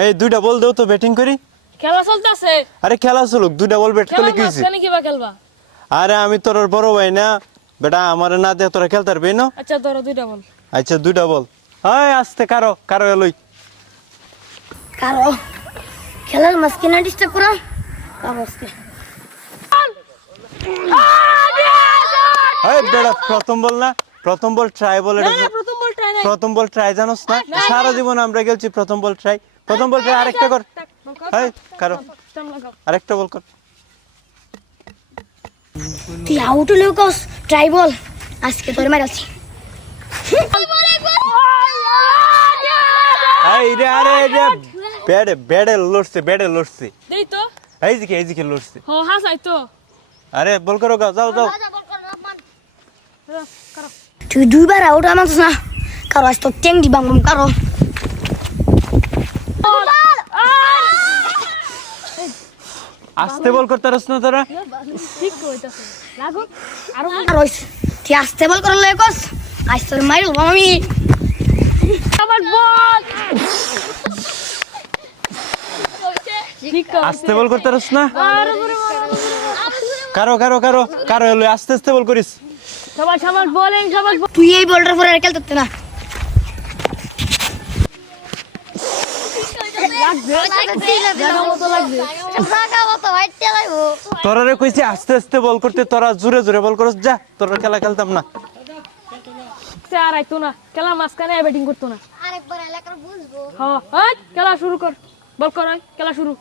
এই দুইটা বল দাও তো ব্যাটিং করি। খেলা চলতেছে। আরে খেলা চলুক, দুইটা বল ব্যাট করলে কি হইছে? খেলা কিবা খেলবা? আরে আমি তোর বড় ভাই না বেটা, আমারে না দে তোরা খেলতে পারবি না। আচ্ছা ধরো দুইটা বল। আচ্ছা দুইটা বল। হাই আস্তে কারো কারো এলই কারো খেলার মাঝখানে ডিস্টার্ব করা কারো আজকে। এই বেটা প্রথম বল না, প্রথম বল ট্রাই বল। এটা না প্রথম বল ট্রাই নাই। প্রথম বল ট্রাই জানোস না? সারা জীবন আমরা খেলছি প্রথম বল ট্রাই। প্রথম বল ট্রাই আরেকটা কর। এই কারো আরেকটা বল কর। তুই আউট হলেও কস ট্রাই বল, আজকে তোর মারাছি। এই রে আরে রে ব্যাডে ব্যাডে লড়ছে। দেই তো। এই দিকে লড়ছে। হো হাসাই তো। আরে বল করো যাও যাও। করো। তুই দুইবার আউট আমাস না, কারো আজ তো টেং দিবাম কারো। আস্তে বল করতে পারছ না তোরা? ঠিক কইতাছ। লাগো আরো কারো তুই আস্তে বল করলে কস, আজ তোর মাইল আমি। আবার বল। ঠিক কইছে। আস্তে বল করতে পারছ না? আরো বড় কারো এলো আস্তে আস্তে বল করিস। সবাই বলেন সবাই। তুই এই বলটার পরে আর খেলতে না। তোরা রে কইছি আস্তে আস্তে বল করতে, তোরা জোরে জোরে বল করস। যা তোরা খেলা খেলতাম না। আর আইতো না, খেলা মাঝখানে ব্যাটিং করতো না। আরেকবার এলাকার বুঝবো। হ্যাঁ খেলা শুরু কর, বল কর, খেলা শুরু।